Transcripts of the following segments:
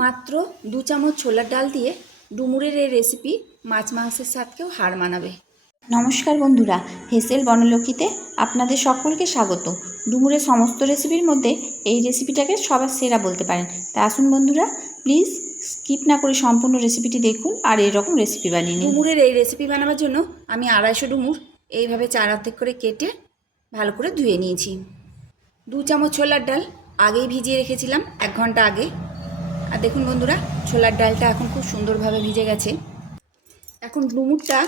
মাত্র 2 চামচ ছোলার ডাল দিয়ে ডুমুরের এই রেসিপি মাছ মাংসের স্বাদকেও হার মানাবে। নমস্কার বন্ধুরা, হেসেল বনলক্ষ্মীতে আপনাদের সকলকে স্বাগত। ডুমুরের সমস্ত রেসিপির মধ্যে এই রেসিপিটাকে সবার সেরা বলতে পারেন। তাই আসুন বন্ধুরা, প্লিজ স্কিপ না করে সম্পূর্ণ রেসিপিটি দেখুন আর এরকম রেসিপি বানিয়ে নিন। ডুমুরের এই রেসিপি বানাবার জন্য আমি 250 ডুমুর এইভাবে 4 অর্ধেক করে কেটে ভালো করে ধুয়ে নিয়েছি। 2 চামচ ছোলার ডাল আগেই ভিজিয়ে রেখেছিলাম 1 ঘন্টা আগে। আর দেখুন বন্ধুরা, ছোলার ডালটা এখন খুব সুন্দরভাবে ভিজে গেছে। এখন ডুমুরটা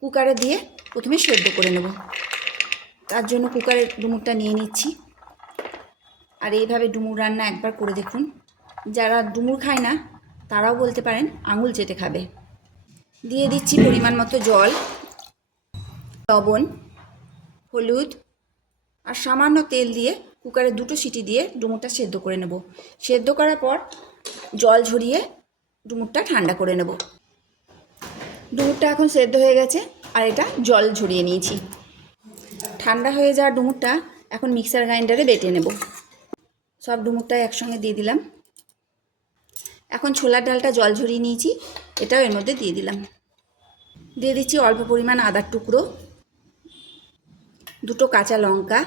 কুকারে দিয়ে প্রথমে সেদ্ধ করে নেব। তার জন্য কুকারে ডুমুরটা নিয়ে নিচ্ছি। আর এইভাবে ডুমুর রান্না একবার করে দেখুন। যারা ডুমুর খায় না তারাও বলতে পারেন আঙুল চেটে খাবে। দিয়ে দিচ্ছি পরিমাণ মতো জল, লবণ, হলুদ আর সামান্য তেল দিয়ে কুকারে 2টো সিটি দিয়ে ডুমুরটা সেদ্ধ করে নেব। সেদ্ধ করার পর জল ঝরিয়ে ডুমুরটা ঠান্ডা করে নেব। ডুমুরটা এখন সেদ্ধ হয়ে গেছে আর এটা জল ঝরিয়ে নিয়েছি। ঠান্ডা হয়ে যাওয়া ডুমুরটা এখন মিক্সার গ্রাইন্ডারে বেটে নেব। সব ডুমুরটা একসঙ্গে দিয়ে দিলাম। এখন ছোলার ডালটা জল ঝরিয়ে নিয়েছি, এটাও এর মধ্যে দিয়ে দিলাম। দিয়ে দিচ্ছি অল্প পরিমাণ আদার টুকরো, 2টো কাঁচা লঙ্কা,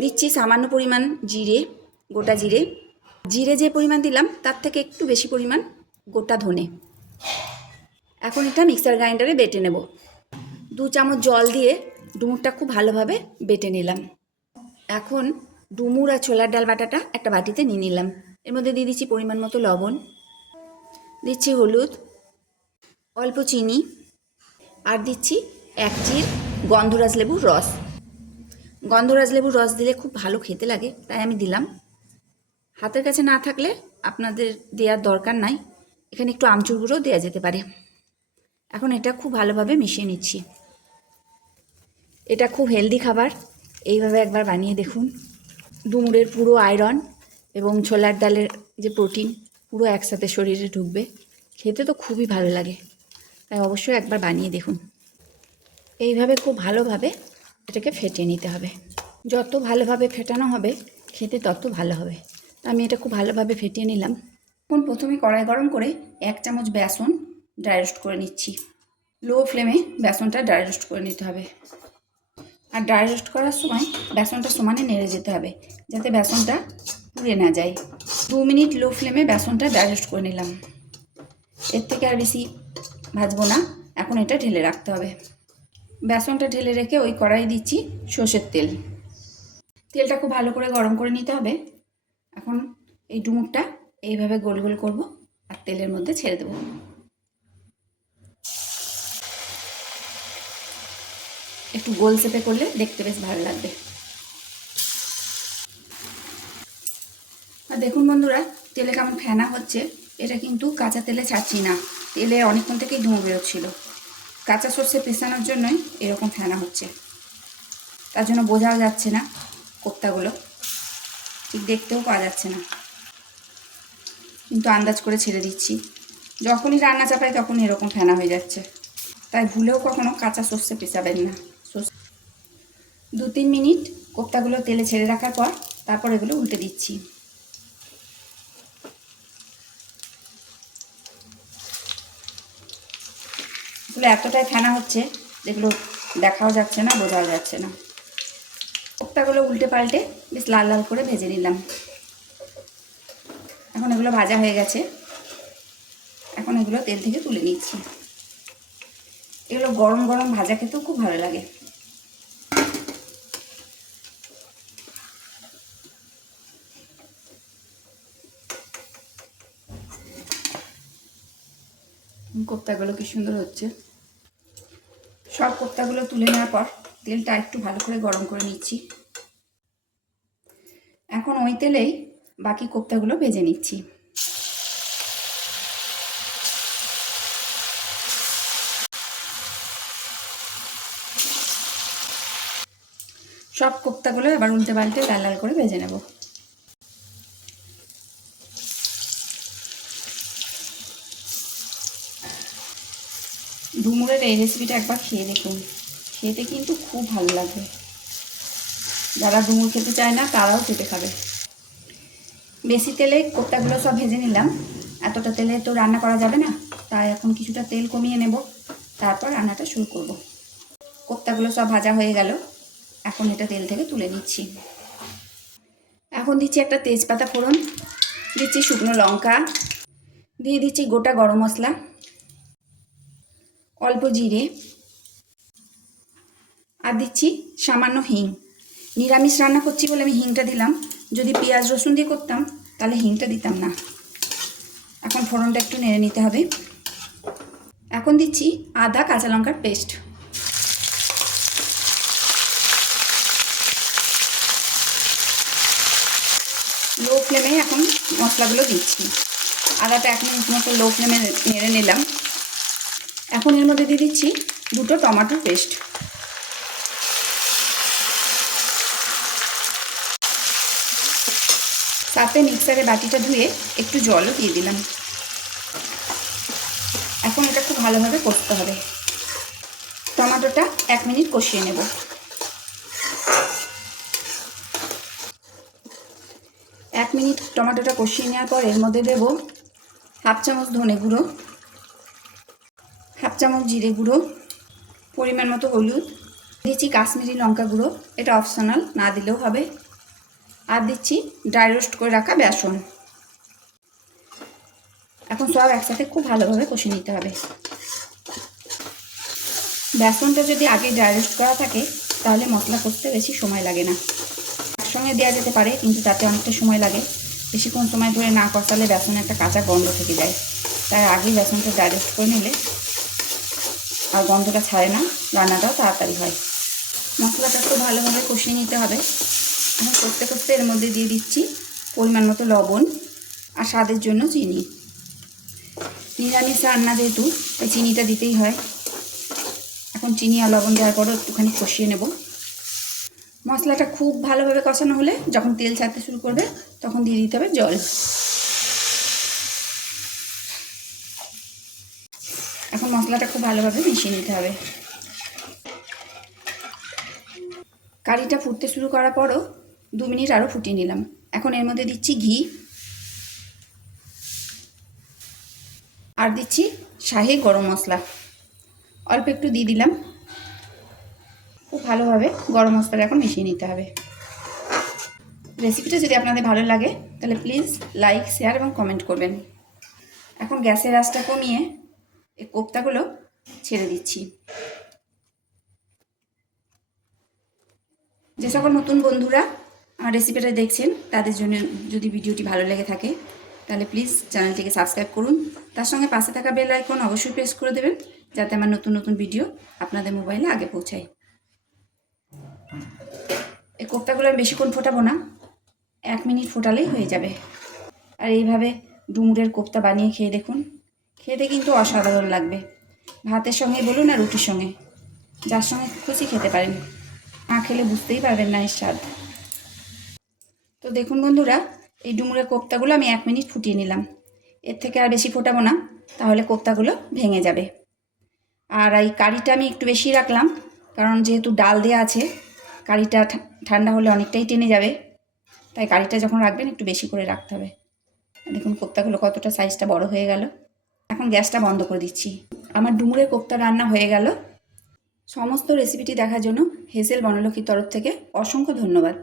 দিচ্ছি সামান্য পরিমাণ জিরে, গোটা জিরে। জিরে যে পরিমাণ দিলাম তার থেকে একটু বেশি পরিমাণ গোটা ধনে। এখন এটা মিক্সার গ্রাইন্ডারে বেটে নেব। 2 চামচ জল দিয়ে ডুমুরটা খুব ভালোভাবে বেটে নিলাম। এখন ডুমুর আর ছোলার ডাল বাটাটা একটা বাটিতে নিয়ে নিলাম। এর মধ্যে দিয়ে দিচ্ছি পরিমাণ মতো লবণ, দিচ্ছি হলুদ, অল্প চিনি আর দিচ্ছি 1 চির গন্ধরাজ লেবুর রস। গন্ধরাজ লেবুর রস দিলে খুব ভালো খেতে লাগে, তাই আমি দিলাম। হাতের কাছে না থাকলে আপনাদের দেওয়ার দরকার নাই, এখানে একটু আমচুর গুঁড়ো দেওয়া যেতে পারে। এখন এটা খুব ভালোভাবে মিশিয়ে নিচ্ছি। এটা খুব হেলদি খাবার, এইভাবে একবার বানিয়ে দেখুন। ডুমুরের পুরো আয়রন এবং ছোলার ডালের যে প্রোটিন পুরো একসাথে শরীরে ঢুকবে। খেতে তো খুবই ভালো লাগে, তাই অবশ্যই একবার বানিয়ে দেখুন। এইভাবে খুব ভালোভাবে এটাকে ফেটিয়ে নিতে হবে। যত ভালোভাবে ফেটানো হবে খেতে তত ভালো হবে। আমি এটা খুব ভালোভাবে ফেটিয়ে নিলাম। এখন প্রথমে কড়াই গরম করে 1 চামচ বেসন ড্রাই রোস্ট করে নিচ্ছি। লো ফ্লেমে বেসনটা ড্রাই রোস্ট করে নিতে হবে। আর ড্রাই রোস্ট করার সময় বেসনটা সমানে নেড়ে যেতে হবে, যাতে বেসনটা পুড়ে না যায়। 2 মিনিট লো ফ্লেমে বেসনটা ড্রাই রোস্ট করে নিলাম। এর থেকে আর বেশি ভাজবো না, এখন এটা ঢেলে রাখতে হবে। বেসনটা ঢেলে রেখে ওই কড়াই দিচ্ছি সর্ষের তেল। তেলটা খুব ভালো করে গরম করে নিতে হবে। এখন এই ডুমুরটা এইভাবে গোল গোল করব আর তেলের মধ্যে ছেড়ে দেব। একটু গোল শেপে করলে দেখতে বেশ ভালো লাগবে। আর দেখুন বন্ধুরা, তেলে কেমন ফেনা হচ্ছে। এটা কিন্তু কাঁচা তেলে ছাড়ছি না, তেলে অনেকক্ষণ থেকেই ধুঁয়ো বেরোচ্ছিল। কাঁচা সর্ষে পেছানোর জন্যই এরকম ফেনা হচ্ছে, তার জন্য বোঝাও যাচ্ছে না কোপ্তাগুলো, ঠিক দেখতেও পাওয়া যাচ্ছে না। কিন্তু আন্দাজ করে ছেড়ে দিচ্ছি। যখনই রান্না চাপাই তখন এরকম ফেনা হয়ে যাচ্ছে, তাই ভুলেও কখনো কাঁচা সর্ষে পেছাবেন না। 2-3 মিনিট কোপ্তাগুলো তেলে ছেড়ে রাখার পর তারপর এগুলো উল্টে দিচ্ছি। এগুলো এতটাই ফেনা হচ্ছে যেগুলো দেখাও যাচ্ছে না, বোঝাও যাচ্ছে না। কোপ্তাগুলো উল্টে পাল্টে বেশ লাল লাল করে ভেজে নিলাম। এখন এগুলো ভাজা হয়ে গেছে। এখন এগুলো তেল থেকে তুলে নিচ্ছি। এগুলো গরম গরম ভাজা খেতেও খুব ভালো লাগে। কোপ্তাগুলো কি সুন্দর হচ্ছে। সব কোপ্তাগুলো তুলে নেওয়ার পর তেলটা একটু ভালো করে গরম করে নিচ্ছি। এখন ওই তেলেই বাকি কোপ্তাগুলো ভেজে নিচ্ছি। সব কোপ্তাগুলো এবার উল্টে পাল্টে লাল লাল করে ভেজে নেব। ডুমুরের এই রেসিপিটা একবার খেয়ে দেখুন, খেতে কিন্তু খুব ভালো লাগবে। যারা ডুমুর খেতে চায় না তারাও খেতে খাবে। বেশি তেলে কোপ্তাগুলো সব ভেজে নিলাম। এতটা তেলে তো রান্না করা যাবে না, তাই এখন কিছুটা তেল কমিয়ে নেব, তারপর রান্নাটা শুরু করব। কোপ্তাগুলো সব ভাজা হয়ে গেল, এখন এটা তেল থেকে তুলে নিচ্ছি। এখন দিচ্ছি একটা তেজপাতা ফোড়ন, দিচ্ছি শুকনো লঙ্কা, দিয়ে দিচ্ছি গোটা গরম মশলা, অল্প জিরে, আর দিচ্ছি সামান্য হিং। নিরামিষ রান্না করছি বলে আমি হিংটা দিলাম, যদি পেঁয়াজ রসুন দিয়ে করতাম তাহলে হিংটা দিতাম না। এখন ফোড়নটা একটু নেড়ে নিতে হবে। এখন দিচ্ছি আদা কাঁচা লঙ্কার পেস্ট, লো ফ্লেমে এখন মশলাগুলো দিচ্ছি। আদাটা 1 মিনিট মতো লো ফ্লেমে নেড়ে নিলাম। এখন এর মধ্যে দিয়ে দিচ্ছি 2টো টমেটোর পেস্ট, সাথে মিক্সারে বাটিটা ধুয়ে একটু জলও দিয়ে দিলাম। এখন এটা খুব ভালোভাবে কষতে হবে। টমেটোটা 1 মিনিট কষিয়ে নেব। 1 মিনিট টমেটোটা কষিয়ে নেওয়ার পর এর মধ্যে দেব 1/2 চামচ ধনে গুঁড়ো, 1/2 চামচ জিরে গুঁড়ো, পরিমাণ মতো হলুদ, দিচ্ছি কাশ্মীরি লঙ্কা গুঁড়ো, এটা অপশনাল, না দিলেও হবে, আর দিচ্ছি ড্রাই রোস্ট করে রাখা বেসন। এখন সব একসাথে খুব ভালোভাবে কষে নিতে হবে। বেসনটা যদি আগে ড্রাই রোস্ট করা থাকে তাহলে মশলা করতে বেশি সময় লাগে না। একসঙ্গে দেওয়া যেতে পারে, কিন্তু তাতে অনেকটা সময় লাগে। বেশিক্ষণ সময় ধরে না কষালে বেসনে একটা কাঁচা গন্ধ থেকে যায়, তাই আগেই বেসনটা ড্রাই রোস্ট করে নিলে আর গন্ধটা ছাড়ে না, রান্নাটাও তাড়াতাড়ি হয়। মশলাটা খুব ভালোভাবে কষিয়ে নিতে হবে। এখন কষতে কষতে এর মধ্যে দিয়ে দিচ্ছি পরিমাণ মতো লবণ আর স্বাদের জন্য চিনি। নিরামিষ রান্না যেহেতু, তাই চিনিটা দিতেই হয়। এখন চিনি আর লবণ দেওয়ার পরও একটুখানি কষিয়ে নেব। মশলাটা খুব ভালোভাবে কষানো হলে যখন তেল ছাড়তে শুরু করবে তখন দিয়ে দিতে হবে জল। এখন মশলাটা খুব ভালোভাবে মিশিয়ে নিতে হবে। কারিটা ফুটতে শুরু করার পরও 2 মিনিট আরও ফুটিয়ে নিলাম। এখন এর মধ্যে দিচ্ছি ঘি, আর দিচ্ছি শাহি গরম মশলা, অল্প একটু দিয়ে দিলাম। খুব ভালোভাবে গরম মশলাটা এখন মিশিয়ে নিতে হবে। রেসিপিটা যদি আপনাদের ভালো লাগে তাহলে প্লিজ লাইক, শেয়ার এবং কমেন্ট করবেন। এখন গ্যাসের আঁচটা কমিয়ে এই কোপ্তাগুলো ছেড়ে দিচ্ছি। যে সকল নতুন বন্ধুরা আমার রেসিপিটা দেখছেন তাদের জন্য যদি ভিডিওটি ভালো লেগে থাকে তাহলে প্লিজ চ্যানেলটিকে সাবস্ক্রাইব করুন। তার সঙ্গে পাশে থাকা বেল আইকন অবশ্যই প্রেস করে দেবেন, যাতে আমার নতুন নতুন ভিডিও আপনাদের মোবাইলে আগে পৌঁছায়। এই কোপ্তাগুলো আমি বেশিক্ষণ ফোটাবো না, 1 মিনিট ফোটালেই হয়ে যাবে। আর এইভাবে ডুমুরের কোপ্তা বানিয়ে খেয়ে দেখুন, খেতে কিন্তু অসাধারণ লাগবে। ভাতের সঙ্গে বলুন আর রুটির সঙ্গে, যার সঙ্গে খুশি খেতে পারেন। না খেলে বুঝতেই পারবেন না এর স্বাদ। তো দেখুন বন্ধুরা, এই ডুমুরের কোপ্তাগুলো আমি 1 মিনিট ফুটিয়ে নিলাম। এর থেকে আর বেশি ফোটাবো না, তাহলে কোপ্তাগুলো ভেঙে যাবে। আর এই কারিটা আমি একটু বেশি রাখলাম, কারণ যেহেতু ডাল দেওয়া আছে, কারিটা ঠান্ডা হলে অনেকটাই টেনে যাবে, তাই কারিটা যখন রাখবেন একটু বেশি করে রাখতে হবে। দেখুন কোপ্তাগুলো কতটা সাইজটা বড় হয়ে গেল। এখন গ্যাসটা বন্ধ করে দিচ্ছি। আমার ডুমুরের কোপ্তা রান্না হয়ে গেল। সমস্ত রেসিপিটি দেখার জন্য হেসেল বনলক্ষ্মীর তরফ থেকে অসংখ্য ধন্যবাদ।